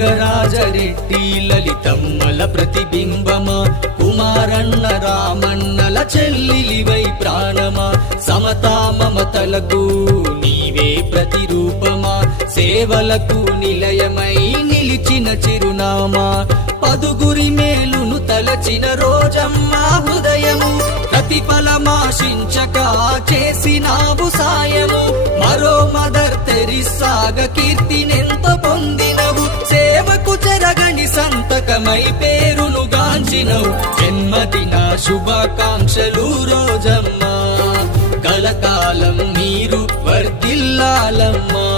త్యాగరాజరెడ్డి లలితమ్మల ప్రతిబింబమా, కుమారన్న రామన్నల చెల్లిలివై ప్రాణమా, సమతా మమతలకు నీవే ప్రతిరూపమా, సేవలకు నిలయమై నిలిచిన చిరునామా, పదుగురి మేలును తలచిన రోజమ్మా హృదయము, ప్రతిఫలమాశించక చేసినావు సాయము, మరో మదర్ తెరిసాగా కీర్తినెంతో పొందినవు, సేవకు చెరగని సంతకమై పేరును గాంచినవు, జన్మదిన శుభాకాంక్షలు రోజమ్మా, కలకాలం మీరు వర్ధిల్లాలమ్మా.